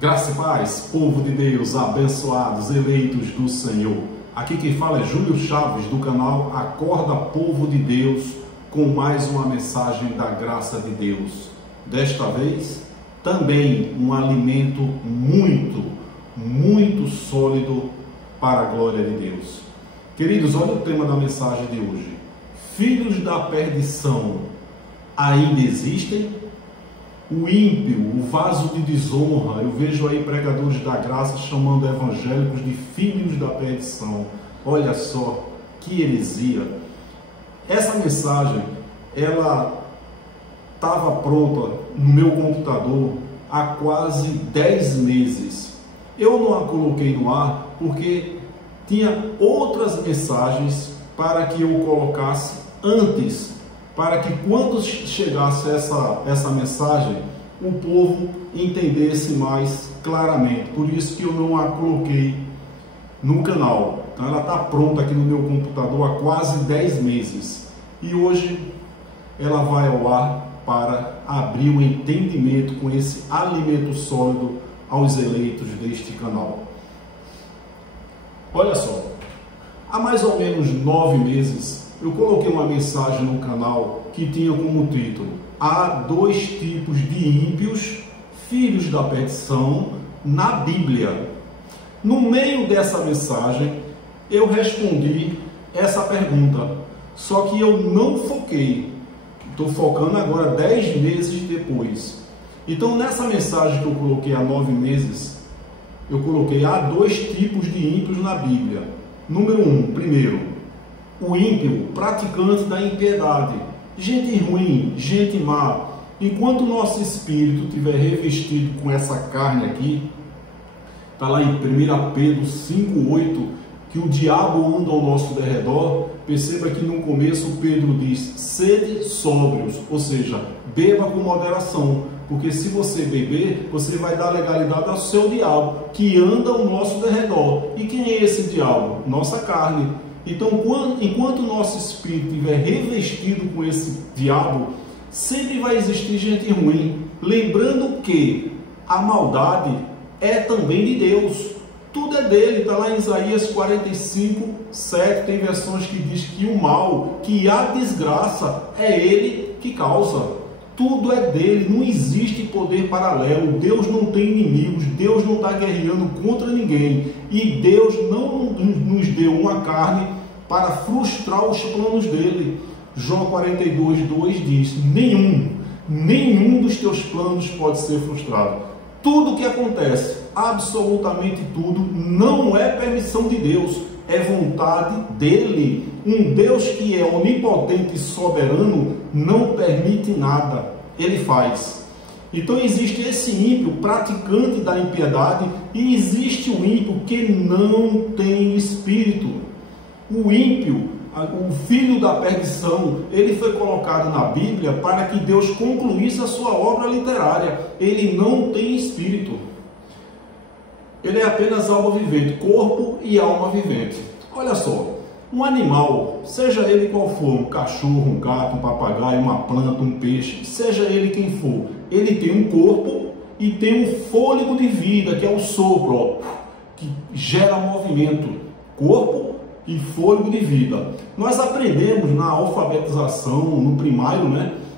Graça e paz, povo de Deus, abençoados, eleitos do Senhor. Aqui quem fala é Júlio Chaves, do canal Acorda Povo de Deus, com mais uma mensagem da graça de Deus. Desta vez, também um alimento muito sólido para a glória de Deus. Queridos, olha o tema da mensagem de hoje. Filhos da perdição ainda existem? O ímpio, o vaso de desonra, eu vejo aí pregadores da graça chamando evangélicos de filhos da perdição. Olha só, que heresia. Essa mensagem, ela estava pronta no meu computador há quase 10 meses. Eu não a coloquei no ar porque tinha outras mensagens para que eu colocasse antes, para que quando chegasse essa mensagem, o povo entendesse mais claramente. Por isso que eu não a coloquei no canal. Então ela está pronta aqui no meu computador há quase 10 meses. E hoje ela vai ao ar para abrir o entendimento com esse alimento sólido aos eleitos deste canal. Olha só, há mais ou menos 9 meses, eu coloquei uma mensagem no canal que tinha como título: há dois tipos de ímpios, filhos da perdição, na Bíblia. No meio dessa mensagem, eu respondi essa pergunta, só que eu não foquei. Estou focando agora 10 meses depois. Então, nessa mensagem que eu coloquei há 9 meses, eu coloquei: há dois tipos de ímpios na Bíblia. Número 1, primeiro, o ímpio, praticante da impiedade, gente ruim, gente má. Enquanto o nosso espírito estiver revestido com essa carne aqui, está lá em 1 Pedro 5,8, que o diabo anda ao nosso derredor. Perceba que no começo Pedro diz: sede sóbrios, ou seja, beba com moderação, porque se você beber, você vai dar legalidade ao seu diabo, que anda ao nosso derredor. E quem é esse diabo? Nossa carne. Então, enquanto o nosso espírito estiver revestido com esse diabo, sempre vai existir gente ruim. Lembrando que a maldade é também de Deus. Tudo é dele. Está lá em Isaías 45:7. Tem versões que diz que o mal, que a desgraça, é ele que causa. Tudo é dele, não existe poder paralelo. Deus não tem inimigos, Deus não está guerreando contra ninguém. E Deus não nos deu uma carne para frustrar os planos dele. João 42:2 diz: nenhum dos teus planos pode ser frustrado. Tudo que acontece, absolutamente tudo, não é permissão de Deus, é vontade dele. Um Deus que é onipotente e soberano não permite nada, ele faz. Então existe esse ímpio praticante da impiedade e existe o ímpio que não tem espírito. O ímpio, o filho da perdição, ele foi colocado na Bíblia para que Deus concluísse a sua obra literária. Ele não tem espírito. Ele é apenas alma vivente, corpo e alma vivente. Olha só, um animal, seja ele qual for, um cachorro, um gato, um papagaio, uma planta, um peixe, seja ele quem for, ele tem um corpo e tem um fôlego de vida, que é o sopro, que gera movimento. Corpo e fôlego de vida. Nós aprendemos na alfabetização, no primário,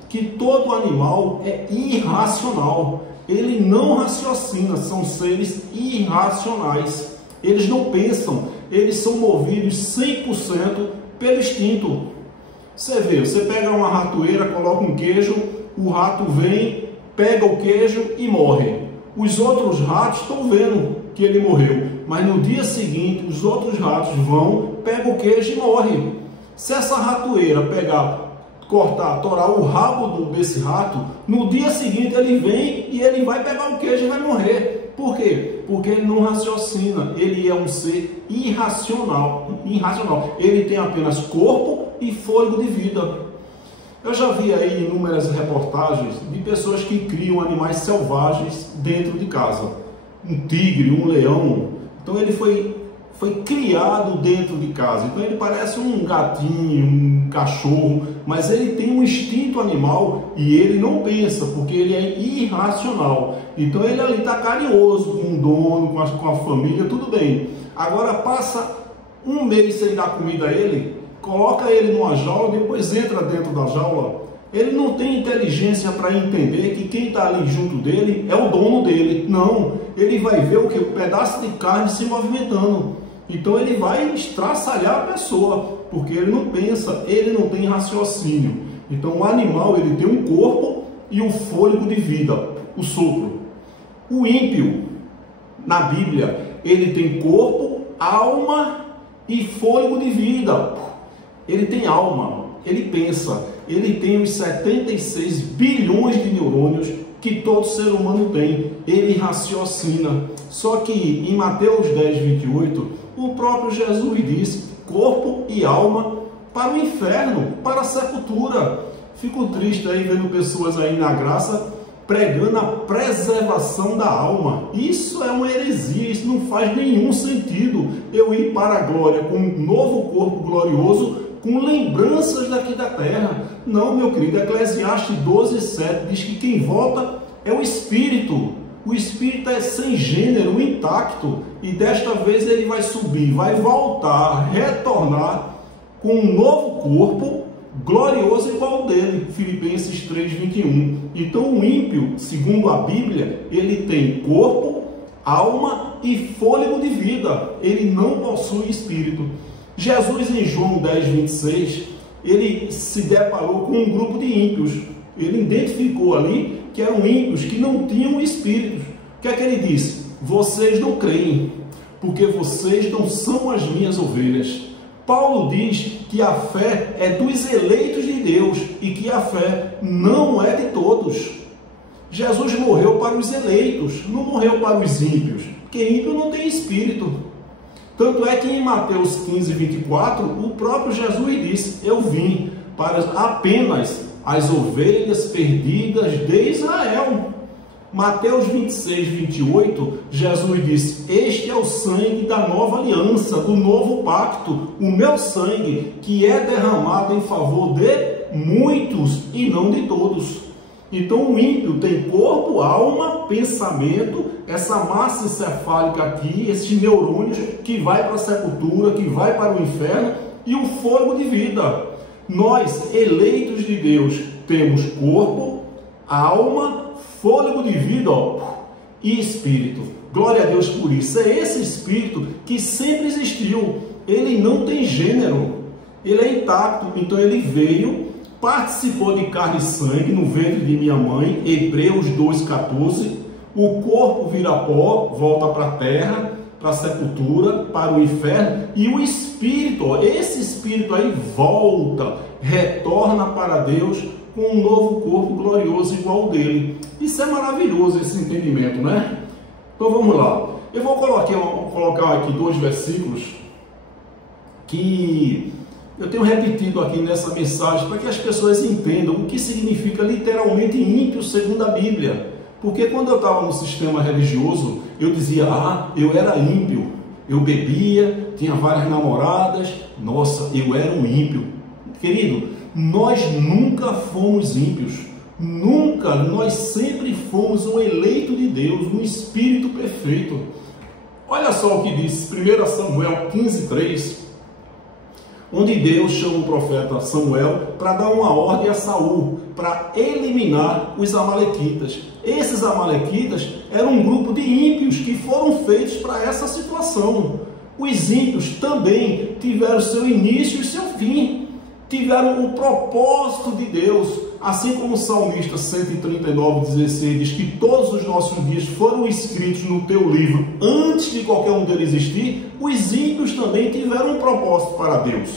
que todo animal é irracional. Ele não raciocina, são seres irracionais. Eles não pensam, eles são movidos 100% pelo instinto. Você vê, você pega uma ratoeira, coloca um queijo, o rato vem, pega o queijo e morre. Os outros ratos estão vendo que ele morreu, mas no dia seguinte os outros ratos vão, pegam o queijo e morrem. Se essa ratoeira torar o rabo desse rato, no dia seguinte ele vem e ele vai pegar o queijo e vai morrer. Por quê? Porque ele não raciocina, ele é um ser irracional. Ele tem apenas corpo e fôlego de vida. Eu já vi aí inúmeras reportagens de pessoas que criam animais selvagens dentro de casa. Um tigre, um leão. Então ele foi foi criado dentro de casa. Então ele parece um gatinho, um cachorro, mas ele tem um instinto animal e ele não pensa, porque ele é irracional. Então ele ali está carinhoso com o dono, com a família, tudo bem. Agora passa um mês sem dar comida a ele, coloca ele numa jaula, depois entra dentro da jaula. Ele não tem inteligência para entender que quem está ali junto dele é o dono dele. Não, ele vai ver o que? Um pedaço de carne se movimentando. Então ele vai estraçalhar a pessoa, porque ele não pensa, ele não tem raciocínio. Então o animal, ele tem um corpo e um fôlego de vida, o sopro. O ímpio, na Bíblia, ele tem corpo, alma e fôlego de vida. Ele tem alma, ele pensa, ele tem os 76 bilhões de neurônios que todo ser humano tem, ele raciocina. Só que em Mateus 10, 28, o próprio Jesus disse, corpo e alma para o inferno, para a sepultura. Fico triste aí vendo pessoas aí na graça pregando a preservação da alma. Isso é uma heresia, isso não faz nenhum sentido. Eu ir para a glória com um novo corpo glorioso, com lembranças daqui da terra. Não, meu querido, Eclesiastes 12, 7 diz que quem volta é o Espírito. O Espírito é sem gênero, intacto, e desta vez ele vai subir, vai voltar, retornar com um novo corpo glorioso igual ao dele. Filipenses 3, 21. Então o ímpio, segundo a Bíblia, ele tem corpo, alma e fôlego de vida. Ele não possui espírito. Jesus, em João 10, 26, ele se deparou com um grupo de ímpios. Ele identificou ali que eram ímpios que não tinham espíritos. O que é que ele disse? Vocês não creem, porque vocês não são as minhas ovelhas. Paulo diz que a fé é dos eleitos de Deus e que a fé não é de todos. Jesus morreu para os eleitos, não morreu para os ímpios, porque ímpio não tem espírito. Tanto é que em Mateus 15, 24, o próprio Jesus disse, eu vim para apenas as ovelhas perdidas de Israel. Mateus 26, 28, Jesus disse, este é o sangue da nova aliança, do novo pacto, o meu sangue, que é derramado em favor de muitos e não de todos. Então o ímpio tem corpo, alma, pensamento, essa massa encefálica aqui, esses neurônios que vai para a sepultura, que vai para o inferno, e o fôlego de vida. Nós, eleitos de Deus, temos corpo, alma, fôlego de vida, e espírito. Glória a Deus por isso. É esse espírito que sempre existiu. Ele não tem gênero. Ele é intacto. Então ele veio, participou de carne e sangue no ventre de minha mãe, Hebreus 2,14. O corpo vira pó, volta para a terra, para a sepultura, para o inferno. E o espírito, esse espírito aí volta, retorna para Deus com um novo corpo glorioso igual ao dele. Isso é maravilhoso, esse entendimento, né? Então vamos lá. Eu vou colocar aqui 2 versículos que eu tenho repetido aqui nessa mensagem para que as pessoas entendam o que significa literalmente ímpio segundo a Bíblia. Porque quando eu estava no sistema religioso, eu dizia, eu era ímpio. Eu bebia, tinha várias namoradas, nossa, eu era um ímpio. Querido, nós nunca fomos ímpios, nunca, nós sempre fomos um eleito de Deus, um espírito perfeito. Olha só o que diz 1 Samuel 15:3, onde Deus chama o profeta Samuel para dar uma ordem a Saul, para eliminar os amalequitas. Esses amalequitas eram um grupo de ímpios que foram feitos para essa situação. Os ímpios também tiveram seu início e seu fim. Tiveram o propósito de Deus, assim como o salmista 139:16 diz que todos os nossos dias foram escritos no teu livro antes de qualquer um deles existir. Os ímpios também tiveram um propósito para Deus.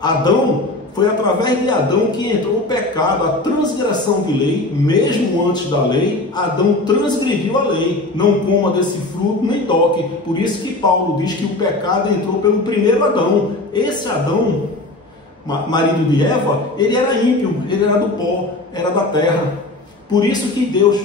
Adão, foi através de Adão que entrou o pecado, a transgressão de lei. Mesmo antes da lei, Adão transgrediu a lei, não coma desse fruto nem toque. Por isso que Paulo diz que o pecado entrou pelo primeiro Adão. Esse Adão, marido de Eva, ele era ímpio, ele era do pó, era da terra. Por isso que Deus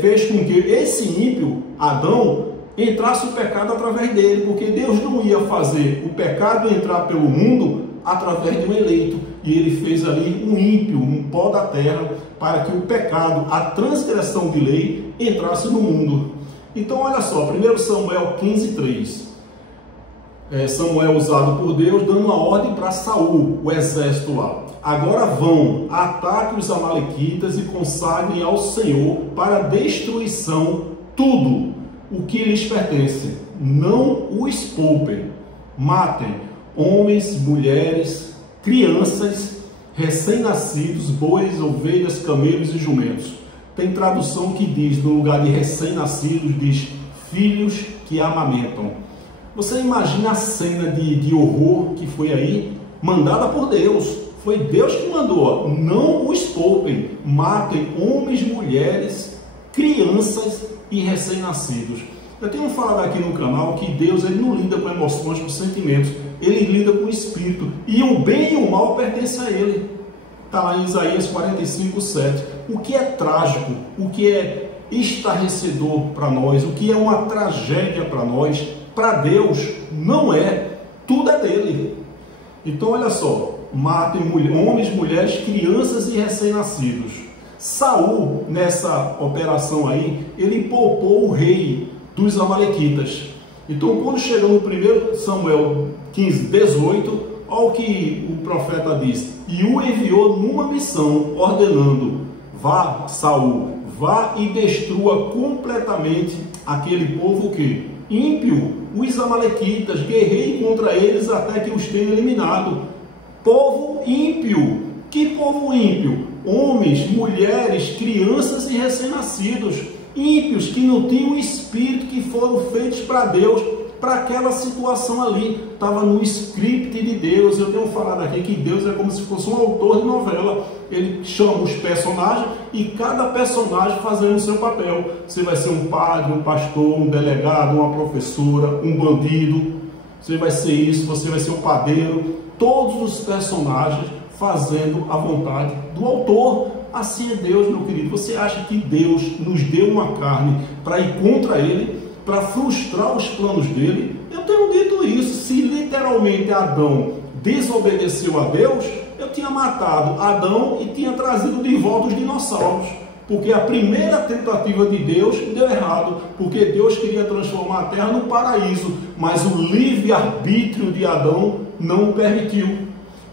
fez com que esse ímpio, Adão, entrasse o pecado através dele, porque Deus não ia fazer o pecado entrar pelo mundo através de um eleito, e ele fez ali um ímpio, um pó da terra, para que o pecado, a transgressão de lei, entrasse no mundo. Então olha só, 1 Samuel 15:3, Samuel usado por Deus, dando uma ordem para Saul, o exército lá: agora vão, ataquem os amalequitas e consagrem ao Senhor para destruição tudo o que lhes pertence, não os poupem, matem homens, mulheres, crianças, recém-nascidos, bois, ovelhas, camelos e jumentos. Tem tradução que diz, no lugar de recém-nascidos, diz filhos que amamentam. Você imagina a cena de horror que foi aí, mandada por Deus. Foi Deus que mandou, não os poupem, matem homens, mulheres, crianças e recém-nascidos. Eu tenho falado aqui no canal que Deus ele não lida com emoções, com sentimentos, ele lida com o espírito, e o bem e o mal pertencem a ele. Está lá em Isaías 45:7. O que é trágico, o que é estarrecedor para nós, o que é uma tragédia para nós, para Deus não é, tudo é dele. Então olha só, matem homens, mulheres, crianças e recém-nascidos. Saul, nessa operação aí, ele poupou o rei dos amalequitas. Então quando chega no 1 Samuel 15:18, olha o que o profeta diz: e o enviou numa missão, ordenando: vá, Saul, vá e destrua completamente aquele povo que ímpio, os amalequitas, guerreie contra eles até que os tenha eliminado. Povo ímpio. Que povo ímpio? Homens, mulheres, crianças e recém-nascidos. Ímpios que não tinham espírito, que foram feitos para Deus, para aquela situação ali. Estava no script de Deus. Eu tenho falado aqui que Deus é como se fosse um autor de novela. Ele chama os personagens e cada personagem fazendo o seu papel. Você vai ser um padre, um pastor, um delegado, uma professora, um bandido. Você vai ser isso, você vai ser um padeiro. Todos os personagens fazendo a vontade do autor. Assim é Deus, meu querido. Você acha que Deus nos deu uma carne para ir contra ele, para frustrar os planos dele? Eu tenho dito isso. Se literalmente Adão desobedeceu a Deus, eu tinha matado Adão e tinha trazido de volta os dinossauros. Porque a primeira tentativa de Deus deu errado, porque Deus queria transformar a terra num paraíso, mas o livre-arbítrio de Adão não permitiu.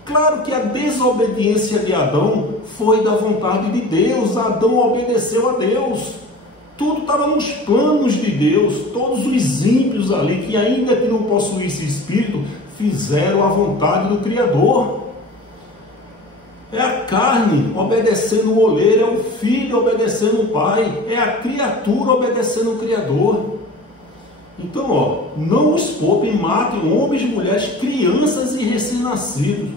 Claro que a desobediência de Adão foi da vontade de Deus. Adão obedeceu a Deus. Tudo estava nos planos de Deus. Todos os ímpios ali, que ainda que não possuíssem espírito, fizeram a vontade do Criador. É a carne obedecendo o oleiro, é o filho obedecendo o pai, é a criatura obedecendo o Criador. Então, não os poupem, matem homens, mulheres, crianças e recém-nascidos.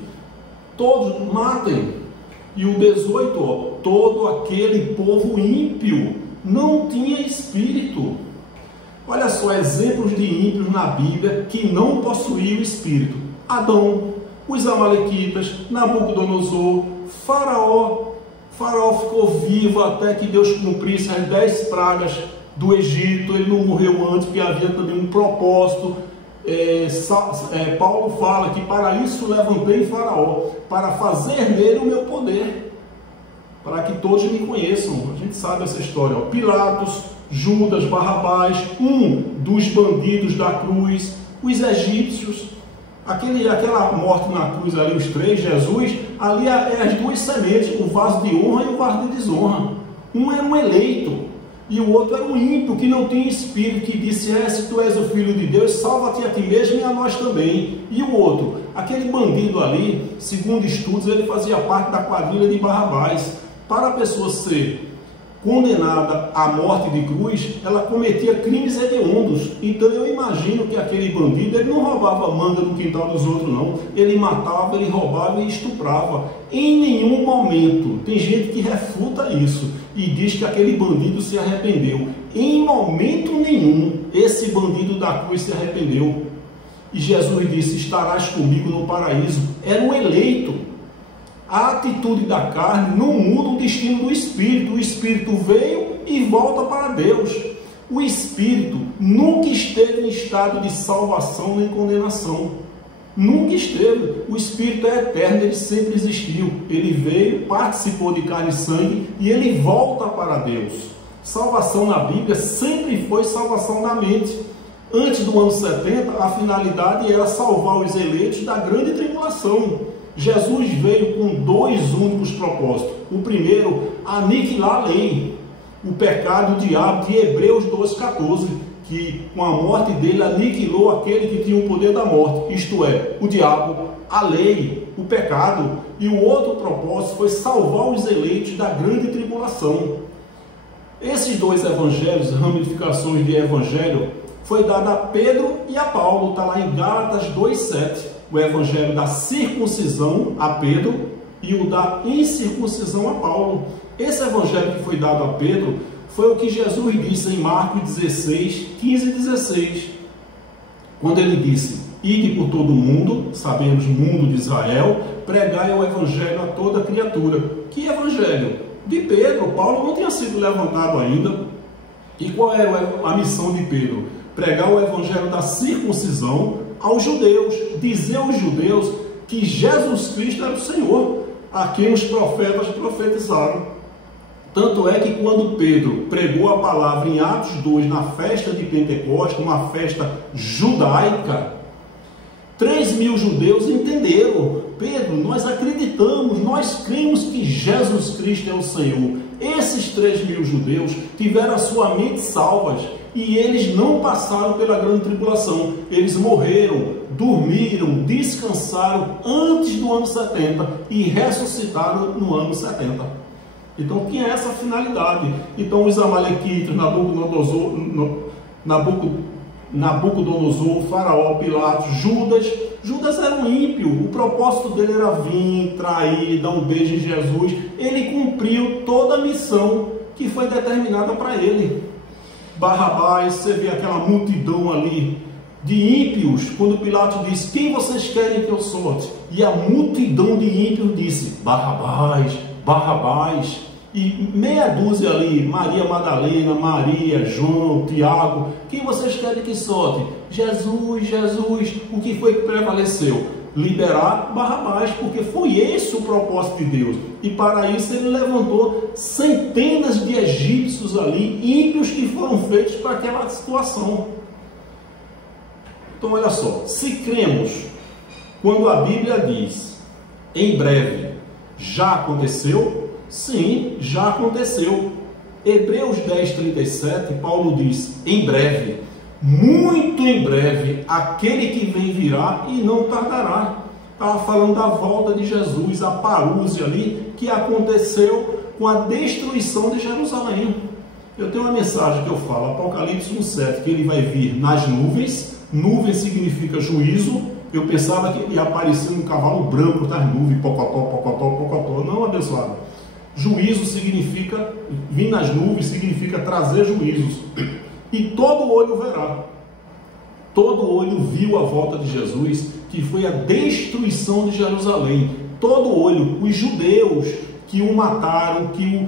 Todos matem. E o 18, todo aquele povo ímpio não tinha espírito. Olha só, exemplos de ímpios na Bíblia que não possuíam espírito: Adão, os amalequitas, Nabucodonosor, Faraó. Faraó ficou vivo até que Deus cumprisse as 10 pragas do Egito. Ele não morreu antes, porque havia também um propósito. Paulo fala que para isso levantei Faraó, para fazer nele o meu poder, para que todos me conheçam. A gente sabe essa história. Pilatos, Judas, Barrabás, um dos bandidos da cruz, os egípcios, aquela morte na cruz ali, os três, Jesus, ali é as duas sementes, o vaso de honra e o vaso de desonra. Um era um eleito e o outro era um ímpio que não tinha espírito, que disse: se tu és o filho de Deus, salva-te a ti mesmo e a nós também. E o outro, aquele bandido ali, segundo estudos, ele fazia parte da quadrilha de Barrabás. Para a pessoa ser condenada à morte de cruz, ela cometia crimes hediondos. Então eu imagino que aquele bandido, ele não roubava manga no quintal dos outros, não. Ele matava, ele roubava e estuprava. Em nenhum momento, tem gente que refuta isso e diz que aquele bandido se arrependeu. Em momento nenhum, esse bandido da cruz se arrependeu. E Jesus disse: estarás comigo no paraíso. Era um eleito. A atitude da carne não muda o destino do Espírito. O Espírito veio e volta para Deus. O Espírito nunca esteve em estado de salvação nem condenação. Nunca esteve. O Espírito é eterno, ele sempre existiu. Ele veio, participou de carne e sangue e ele volta para Deus. Salvação na Bíblia sempre foi salvação da mente. Antes do ano 70, a finalidade era salvar os eleitos da grande tribulação. Jesus veio com dois únicos propósitos. O primeiro, aniquilar a lei, o pecado, o diabo, de Hebreus 12,14, que com a morte dele aniquilou aquele que tinha o poder da morte, isto é, o diabo, a lei, o pecado. E o outro propósito foi salvar os eleitos da grande tribulação. Esses dois evangelhos, ramificações de evangelho, foi dado a Pedro e a Paulo, está lá em Gálatas 2,7, o evangelho da circuncisão a Pedro e o da incircuncisão a Paulo. Esse evangelho que foi dado a Pedro foi o que Jesus disse em Marcos 16, 15 e 16, quando ele disse: ide por todo o mundo, sabemos mundo de Israel, pregai o evangelho a toda criatura. Que evangelho? De Pedro. Paulo não tinha sido levantado ainda. E qual era a missão de Pedro? Pregar o evangelho da circuncisão aos judeus, dizer aos judeus que Jesus Cristo era o Senhor, a quem os profetas profetizaram. Tanto é que quando Pedro pregou a palavra em Atos 2, na festa de Pentecostes, uma festa judaica, 3.000 judeus entenderam: Pedro, nós acreditamos, nós cremos que Jesus Cristo é o Senhor. Esses 3.000 judeus tiveram a sua mente salvas e eles não passaram pela grande tribulação. Eles morreram, dormiram, descansaram antes do ano 70 e ressuscitaram no ano 70. Então, tinha essa finalidade. Então, os amalequitas, Nabucodonosor, Faraó, Pilatos, Judas era um ímpio. O propósito dele era vir, trair, dar um beijo em Jesus. Ele cumpriu toda a missão que foi determinada para ele. Barrabás, você vê aquela multidão ali de ímpios, quando Pilatos disse: quem vocês querem que eu solte? E a multidão de ímpios disse: Barrabás, Barrabás. E meia dúzia ali, Maria Madalena, Maria, João, Tiago, quem vocês querem que solte? Jesus, Jesus. O que foi que prevaleceu? Liberar Barrabás, porque foi esse o propósito de Deus. E para isso ele levantou centenas de egípcios ali, ímpios, que foram feitos para aquela situação. Então olha só, se cremos quando a Bíblia diz em breve, já aconteceu? Sim, já aconteceu. Hebreus 10:37, Paulo diz: em breve, muito em breve, aquele que vem virá e não tardará. Estava falando da volta de Jesus, a parúzia ali, que aconteceu com a destruição de Jerusalém. Eu tenho uma mensagem que eu falo, Apocalipse 1:7, que ele vai vir nas nuvens. Nuvem significa juízo. Eu pensava que ele ia aparecer um cavalo branco das nuvens, pocotó, pocotó, pocotó. Não, abençoado. Juízo significa, vir nas nuvens significa trazer juízos. E todo olho verá. Todo olho viu a volta de Jesus, que foi a destruição de Jerusalém. Todo olho, os judeus que o mataram, que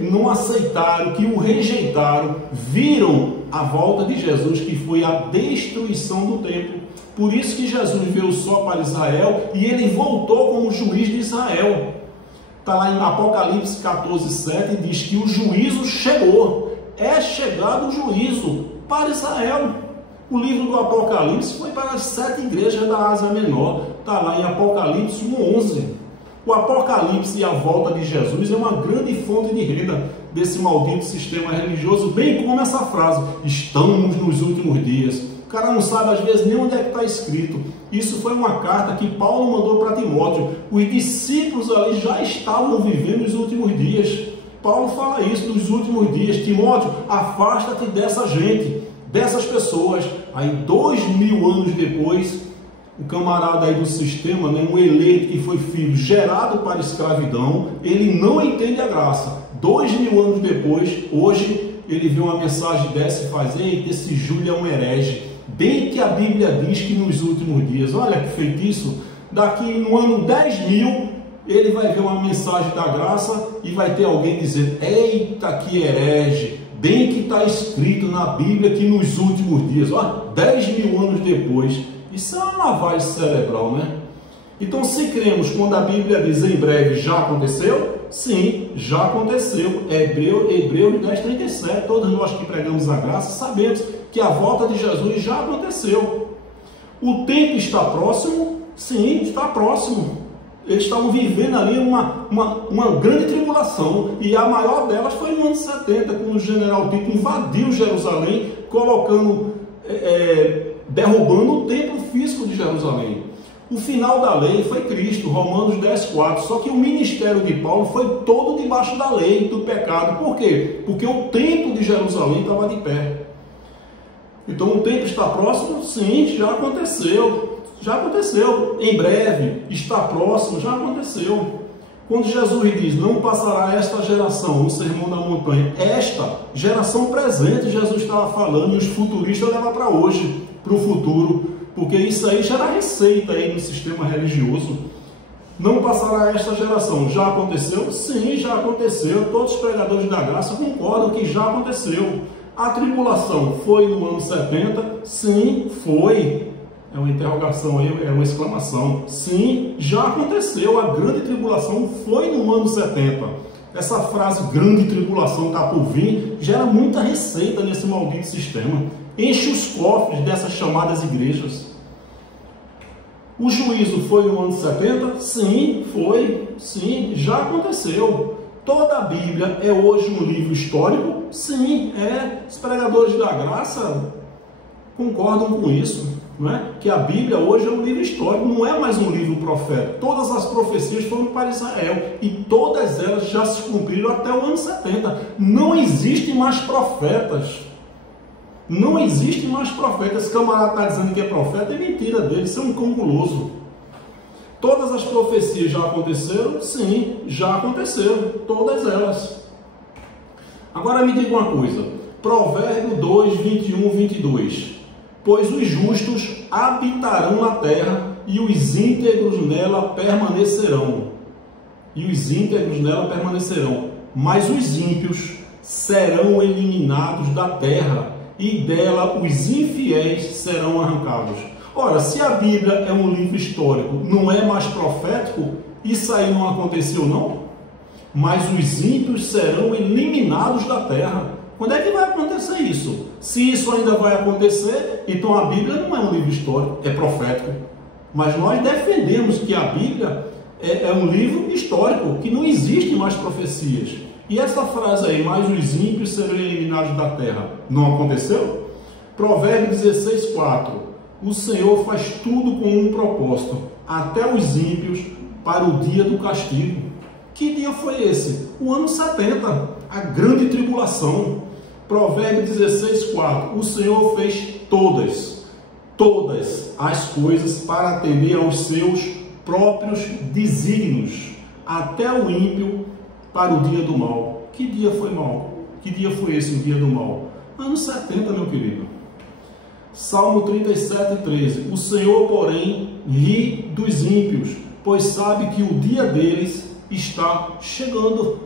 o não aceitaram, que o rejeitaram, viram a volta de Jesus, que foi a destruição do templo. Por isso que Jesus veio só para Israel e ele voltou como juiz de Israel. Está lá em Apocalipse 14:7 e diz que o juízo chegou. É chegado o juízo para Israel. O livro do Apocalipse foi para as 7 igrejas da Ásia Menor. Está lá em Apocalipse 1:11. O Apocalipse e a volta de Jesus é uma grande fonte de renda desse maldito sistema religioso, bem como essa frase: estamos nos últimos dias. O cara não sabe às vezes nem onde é que está escrito. Isso foi uma carta que Paulo mandou para Timóteo. Os discípulos ali já estavam vivendo os últimos dias. Paulo fala isso, dos últimos dias. Timóteo, afasta-te dessa gente, dessas pessoas. Aí 2000 anos depois, o camarada aí do sistema, né, um eleito que foi filho gerado para a escravidão, ele não entende a graça. 2000 anos depois, hoje, ele vê uma mensagem dessa e faz: eita, esse Júlio é um herege. Bem que a Bíblia diz que nos últimos dias, olha que feitiço, daqui no ano 10.000, ele vai ver uma mensagem da graça e vai ter alguém dizendo: eita, que herege, bem que está escrito na Bíblia que nos últimos dias, 10.000 anos depois, isso é uma lavagem cerebral, né? Então, se cremos quando a Bíblia diz em breve já aconteceu, sim, já aconteceu. Hebreus 10:37, todos nós que pregamos a graça sabemos que a volta de Jesus já aconteceu. O tempo está próximo? Sim, está próximo. Eles estavam vivendo ali uma grande tribulação, e a maior delas foi no ano 70, quando o general Tito invadiu Jerusalém, derrubando o templo físico de Jerusalém. O final da lei foi Cristo, Romanos 10:4. Só que o ministério de Paulo foi todo debaixo da lei, do pecado. Por quê? Porque o templo de Jerusalém estava de pé. Então o tempo está próximo? Sim, já aconteceu. Já aconteceu. Em breve, está próximo, já aconteceu. Quando Jesus diz, não passará esta geração, no Sermão da Montanha, esta geração presente, Jesus estava falando, e os futuristas levam para hoje, para o futuro. Porque isso aí já era receita aí no sistema religioso. Não passará esta geração. Já aconteceu? Sim, já aconteceu. Todos os pregadores da graça concordam que já aconteceu. A tribulação foi no ano 70? Sim, foi. É uma interrogação aí, é uma exclamação. Sim, já aconteceu. A grande tribulação foi no ano 70. Essa frase, grande tribulação está por vir, gera muita receita nesse maldito sistema. Enche os cofres dessas chamadas igrejas. O juízo foi no ano 70? Sim, foi. Sim, já aconteceu. Toda a Bíblia é hoje um livro histórico? Sim, é. Os pregadores da graça concordam com isso, não é? Que a Bíblia hoje é um livro histórico, não é mais um livro profético. Todas as profecias foram para Israel e todas elas já se cumpriram até o ano 70. Não existem mais profetas. Não existe mais profeta. Esse camarada está dizendo que é profeta, é mentira dele, isso é um cão guloso. Todas as profecias já aconteceram? Sim, já aconteceram, todas elas. Agora me diga uma coisa, Provérbio 2, 21, 22. Pois os justos habitarão na terra e os íntegros nela permanecerão. E os íntegros nela permanecerão. Mas os ímpios serão eliminados da terra, e dela os infiéis serão arrancados. Ora, se a Bíblia é um livro histórico, não é mais profético, isso aí não aconteceu não? Mas os ímpios serão eliminados da terra. Quando é que vai acontecer isso? Se isso ainda vai acontecer, então a Bíblia não é um livro histórico, é profético. Mas nós defendemos que a Bíblia é um livro histórico, que não existe mais profecias. E essa frase aí, mas os ímpios serão eliminados da terra, não aconteceu? Provérbio 16:4. O Senhor faz tudo com um propósito, até os ímpios para o dia do castigo. Que dia foi esse? O ano 70, a grande tribulação. Provérbio 16:4. O Senhor fez todas as coisas para atender aos seus próprios desígnios, até o ímpio para o dia do mal. Que dia foi mal? Que dia foi esse, o dia do mal? Ano 70, meu querido. Salmo 37:13. O Senhor, porém, ri dos ímpios, pois sabe que o dia deles está chegando.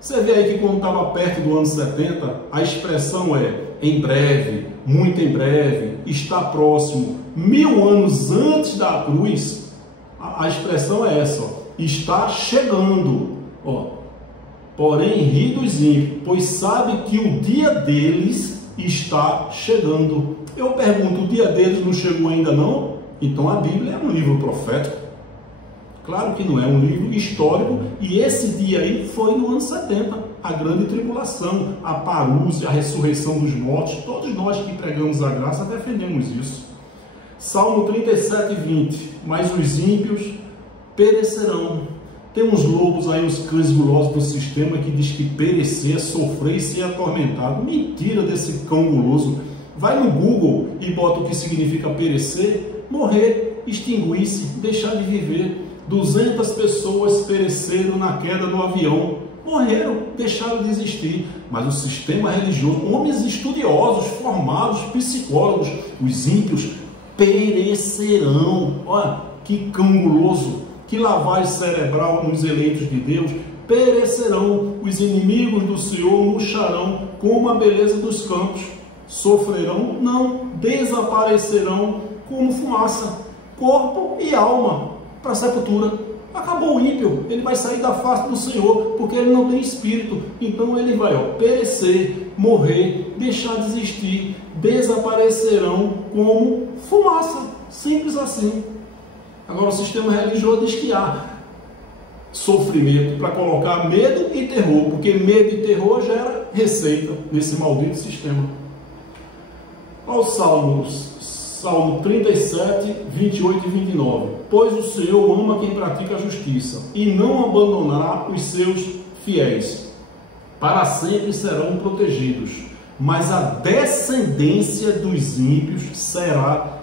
Você vê aí que quando estava perto do ano 70, a expressão é em breve, muito em breve, está próximo. 1000 anos antes da cruz, a expressão é essa, está chegando. Porém, ri dos ímpios, pois sabe que o dia deles está chegando. Eu pergunto, o dia deles não chegou ainda não? Então a Bíblia é um livro profético. Claro que não é, um livro histórico, e esse dia aí foi no ano 70, a grande tribulação, a parúzia, a ressurreição dos mortos. Todos nós que pregamos a graça defendemos isso. Salmo 37:20. Mas os ímpios perecerão. Tem uns lobos aí, uns cães gulosos do sistema que diz que perecer é sofrer e ser atormentado. Mentira desse cão guloso. Vai no Google e bota o que significa perecer: morrer, extinguir-se, deixar de viver. 200 pessoas pereceram na queda do avião. Morreram, deixaram de existir. Mas o sistema religioso, homens estudiosos, formados, psicólogos, os ímpios perecerão. Olha, que cão guloso. Que lavagem cerebral nos eleitos de Deus. perecerão, os inimigos do Senhor murcharão como a beleza dos campos, sofrerão, não, desaparecerão como fumaça, corpo e alma para a sepultura. Acabou o ímpio, ele vai sair da face do Senhor, porque ele não tem espírito, então ele vai perecer, morrer, deixar de existir, desaparecerão como fumaça, simples assim. Agora o sistema religioso diz que há sofrimento para colocar medo e terror, porque medo e terror gera receita nesse maldito sistema. Aos Salmo 37, 28 e 29. Pois o Senhor ama quem pratica a justiça e não abandonará os seus fiéis. Para sempre serão protegidos, mas a descendência dos ímpios será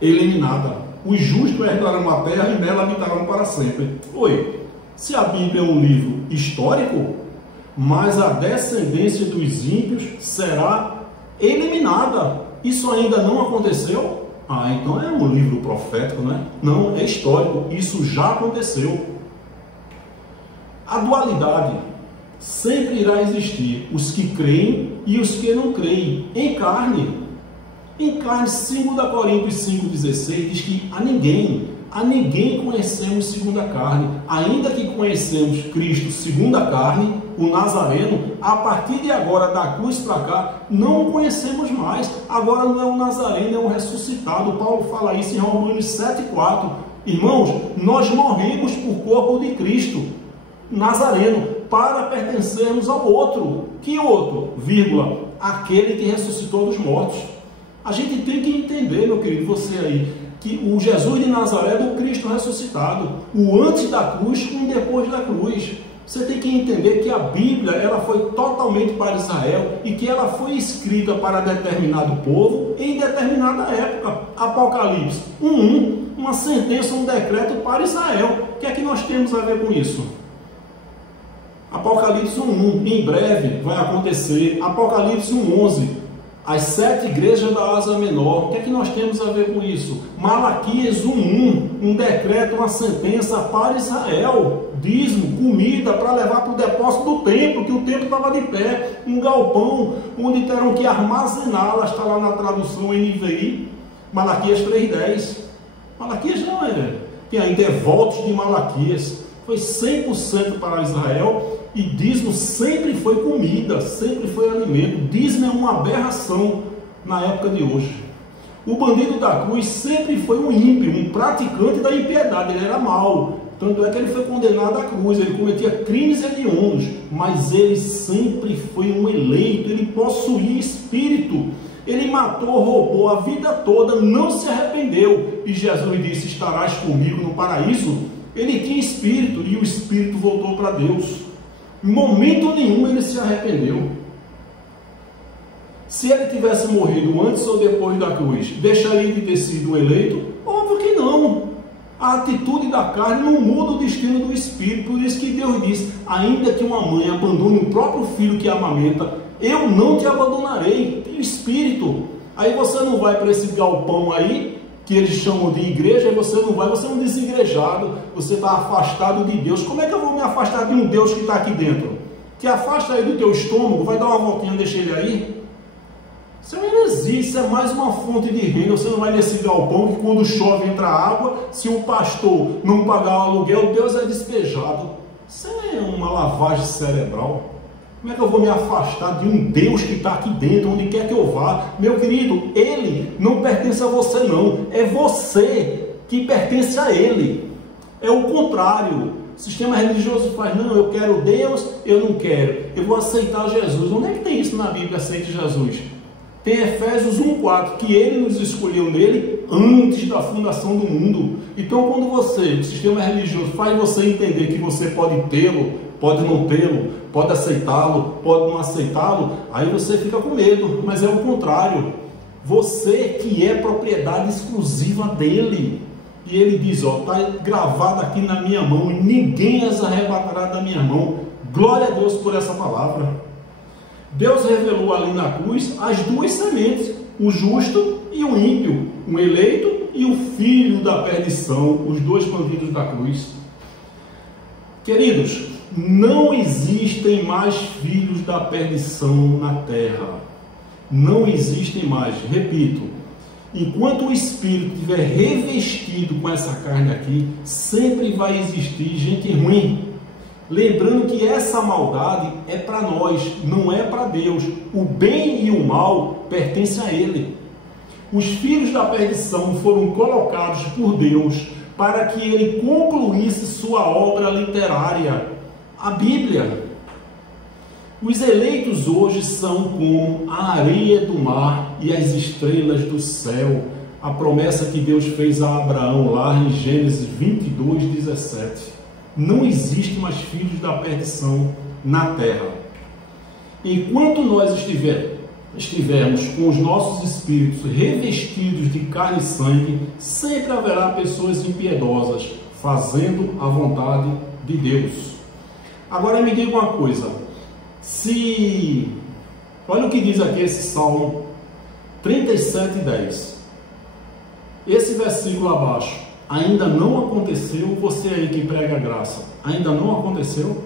eliminada. Os justos herdarão a terra e nela habitarão para sempre. Oi, se a Bíblia é um livro histórico, mas a descendência dos ímpios será eliminada. Isso ainda não aconteceu? Ah, então é um livro profético, né? Não, é histórico. Isso já aconteceu. A dualidade sempre irá existir. Os que creem e os que não creem. Em carne. Em carne, 2 Coríntios 5,16 diz que a ninguém conhecemos segundo a carne. Ainda que conhecemos Cristo segundo a carne, o Nazareno, a partir de agora, da cruz para cá, não o conhecemos mais. Agora não é o Nazareno, é o ressuscitado. Paulo fala isso em Romanos 7,4. Irmãos, nós morrimos por corpo de Cristo, Nazareno, para pertencermos ao outro. Que outro? Vírgula, aquele que ressuscitou dos mortos. A gente tem que entender, meu querido, você aí, que o Jesus de Nazaré é do Cristo ressuscitado, o antes da cruz e o depois da cruz. Você tem que entender que a Bíblia ela foi totalmente para Israel e que ela foi escrita para determinado povo em determinada época. Apocalipse 1:1, uma sentença, um decreto para Israel. O que é que nós temos a ver com isso? Apocalipse 1:1, em breve vai acontecer. Apocalipse 1:11, as 7 igrejas da Ásia Menor. O que é que nós temos a ver com isso? Malaquias 1:1, um decreto, uma sentença para Israel. Dízimo, comida para levar para o depósito do templo, que o templo estava de pé. Um galpão onde terão que armazená-la. Está lá na tradução NVI. Malaquias 3:10. Malaquias não é. Tem ainda devotos de Malaquias. Foi 100% para Israel. E dízimo sempre foi comida, sempre foi alimento. Dízimo é uma aberração na época de hoje. O bandido da cruz sempre foi um ímpio, um praticante da impiedade. Ele era mau. Tanto é que ele foi condenado à cruz. Ele cometia crimes hediondos. Mas ele sempre foi um eleito. Ele possuía espírito. Ele matou, roubou a vida toda, não se arrependeu. E Jesus disse: estarás comigo no paraíso. Ele tinha espírito e o espírito voltou para Deus. Em momento nenhum ele se arrependeu. Se ele tivesse morrido antes ou depois da cruz, deixaria de ter sido eleito? Óbvio que não. A atitude da carne não muda o destino do espírito. Por isso que Deus diz: ainda que uma mãe abandone o próprio filho que amamenta, eu não te abandonarei. Tem espírito. Aí você não vai para esse galpão aí, que eles chamam de igreja, e você não vai, você é um desigrejado, você está afastado de Deus. Como é que eu vou me afastar de um Deus que está aqui dentro? Te afasta aí do teu estômago, vai dar uma voltinha, deixa ele aí. Isso é uma heresia, isso é mais uma fonte de renda. Você não vai nesse galpão que quando chove entra água, se o pastor não pagar o aluguel, Deus é despejado. Isso é uma lavagem cerebral. Como é que eu vou me afastar de um Deus que está aqui dentro, onde quer que eu vá? Meu querido, Ele não pertence a você não. É você que pertence a Ele. É o contrário. O sistema religioso faz: não, eu quero Deus, eu não quero. Eu vou aceitar Jesus. Onde é que tem isso na Bíblia, aceite Jesus? Tem Efésios 1:4, que Ele nos escolheu nele antes da fundação do mundo. Então, quando o sistema religioso faz você entender que você pode tê-lo, pode não tê-lo, pode aceitá-lo, pode não aceitá-lo, aí você fica com medo. Mas é o contrário. Você que é propriedade exclusiva dele. E ele diz: ó, está gravado aqui na minha mão, e ninguém as arrebatará da minha mão. Glória a Deus por essa palavra. Deus revelou ali na cruz as duas sementes, o justo e o ímpio, o eleito e o filho da perdição, os dois bandidos da cruz. Queridos, não existem mais filhos da perdição na terra. Não existem mais. Repito, enquanto o espírito estiver revestido com essa carne aqui, sempre vai existir gente ruim. Lembrando que essa maldade é para nós, não é para Deus. O bem e o mal pertencem a Ele. Os filhos da perdição foram colocados por Deus para que Ele concluísse sua obra literária, a Bíblia. Os eleitos hoje são como a areia do mar e as estrelas do céu. A promessa que Deus fez a Abraão lá em Gênesis 22:17. Não existe mais filhos da perdição na terra. Enquanto nós estivermos com os nossos espíritos revestidos de carne e sangue, sempre haverá pessoas impiedosas fazendo a vontade de Deus. Agora me diga uma coisa, olha o que diz aqui esse Salmo 37:10. Esse versículo abaixo, ainda não aconteceu, você aí que prega a graça, ainda não aconteceu?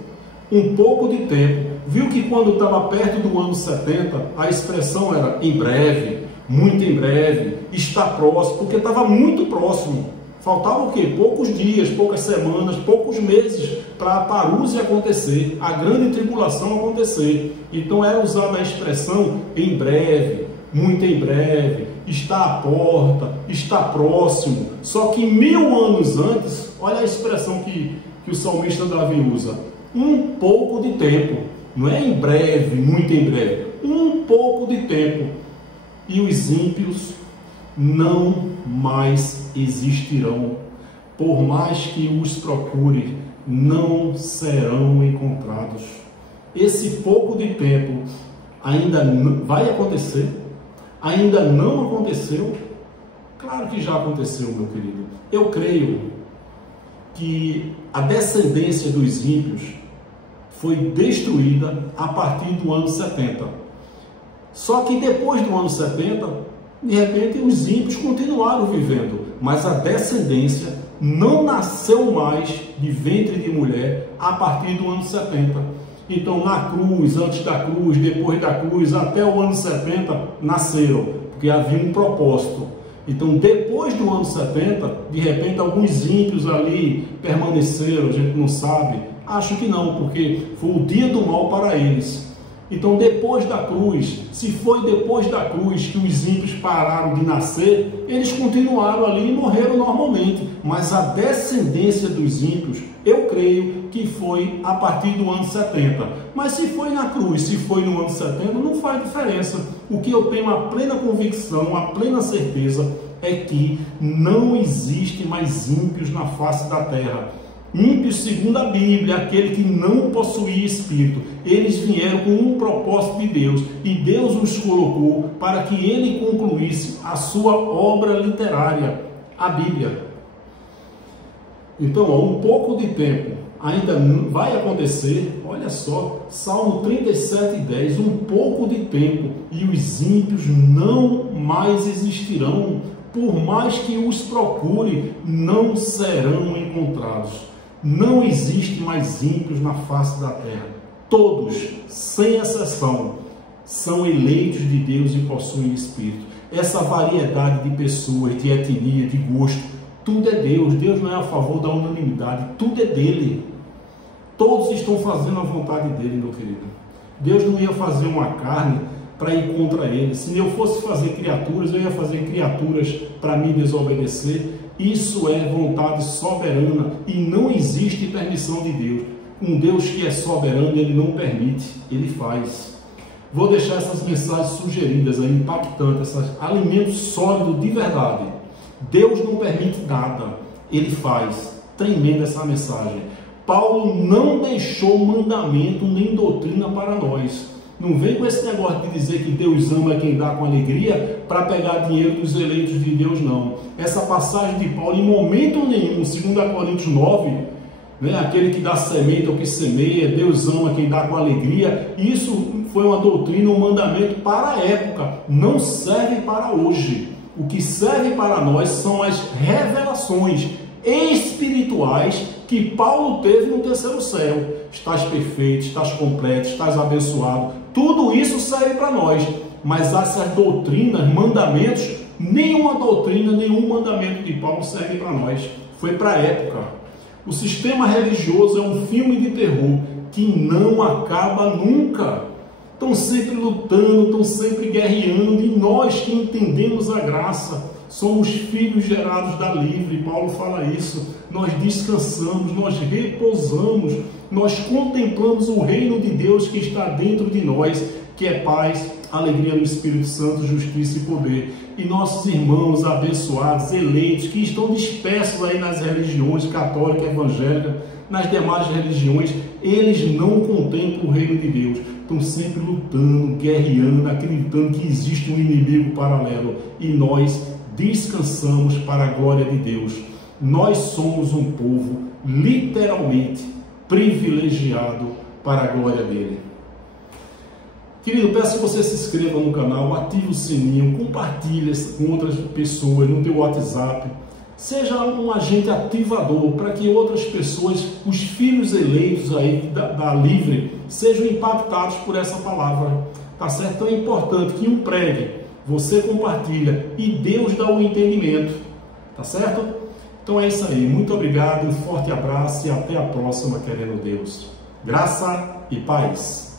Um pouco de tempo. Viu que quando estava perto do ano 70, a expressão era em breve, muito em breve, está próximo, porque estava muito próximo. Faltava o quê? Poucos dias, poucas semanas, poucos meses para a parúzia acontecer, a grande tribulação acontecer. Então era usada a expressão em breve, muito em breve, está à porta, está próximo. Só que 1000 anos antes, olha a expressão que o salmista Davi usa, um pouco de tempo. Não é em breve, muito em breve, um pouco de tempo. E os ímpios não mais existirão, por mais que os procure, não serão encontrados. Esse pouco de tempo ainda vai acontecer? Ainda não aconteceu? Claro que já aconteceu, meu querido. Eu creio que a descendência dos ímpios foi destruída a partir do ano 70. Só que depois do ano 70, de repente os ímpios continuaram vivendo, mas a descendência não nasceu mais de ventre de mulher a partir do ano 70. Então na cruz, antes da cruz, depois da cruz, até o ano 70 nasceram, porque havia um propósito. Então depois do ano 70, de repente alguns ímpios ali permaneceram, a gente não sabe. Acho que não, porque foi o dia do mal para eles. Então depois da cruz, se foi depois da cruz que os ímpios pararam de nascer, eles continuaram ali e morreram normalmente. Mas a descendência dos ímpios, eu creio que foi a partir do ano 70. Mas se foi na cruz, se foi no ano 70, não faz diferença. O que eu tenho a plena convicção, a plena certeza, é que não existe mais ímpios na face da terra. Ímpios, segundo a Bíblia, aquele que não possuía espírito. Eles vieram com um propósito de Deus, e Deus os colocou para que ele concluísse a sua obra literária, a Bíblia. Então, um pouco de tempo ainda vai acontecer. Olha só, Salmo 37:10, um pouco de tempo e os ímpios não mais existirão, por mais que os procure, não serão encontrados. Não existe mais ímpios na face da terra. Todos, sem exceção, são eleitos de Deus e possuem espírito. Essa variedade de pessoas, de etnia, de gosto, tudo é Deus. Deus não é a favor da unanimidade, tudo é dele. Todos estão fazendo a vontade dele, meu querido. Deus não ia fazer uma carne para ir contra ele. Se eu fosse fazer criaturas, eu ia fazer criaturas para me desobedecer. Isso é vontade soberana e não existe permissão de Deus. Um Deus que é soberano, ele não permite, ele faz. Vou deixar essas mensagens sugeridas aí, impactantes, esses alimentos sólidos de verdade. Deus não permite nada, ele faz. Tremenda essa mensagem. Paulo não deixou mandamento nem doutrina para nós. Não vem com esse negócio de dizer que Deus ama quem dá com alegria para pegar dinheiro dos eleitos de Deus, não. Essa passagem de Paulo, em momento nenhum, 2 Coríntios 9, né, aquele que dá semente ao que semeia, Deus ama quem dá com alegria, isso foi uma doutrina, um mandamento para a época, não serve para hoje. O que serve para nós são as revelações espirituais que Paulo teve no terceiro céu. Estás perfeito, estás completo, estás abençoado. Tudo isso serve para nós. Mas essas doutrinas, mandamentos, nenhuma doutrina, nenhum mandamento de Paulo serve para nós. Foi para a época. O sistema religioso é um filme de terror que não acaba nunca. Estão sempre lutando, estão sempre guerreando, e nós que entendemos a graça, somos filhos gerados da livre. Paulo fala isso. Nós descansamos, nós repousamos, nós contemplamos o reino de Deus que está dentro de nós, que é paz, alegria no Espírito Santo, justiça e poder. E nossos irmãos abençoados, eleitos, que estão dispersos aí nas religiões católica, evangélica, nas demais religiões, eles não contemplam o reino de Deus. Estão sempre lutando, guerreando, acreditando que existe um inimigo paralelo. E nós descansamos para a glória de Deus. Nós somos um povo literalmente privilegiado para a glória dele. Querido, peço que você se inscreva no canal, ative o sininho, compartilhe com outras pessoas no teu WhatsApp. Seja um agente ativador para que outras pessoas, os filhos eleitos aí da Livre, sejam impactados por essa palavra. Tá certo? Então é importante que um pregue, você compartilha e Deus dá o entendimento. Tá certo? Então é isso aí. Muito obrigado, um forte abraço e até a próxima, querendo Deus. Graça e paz.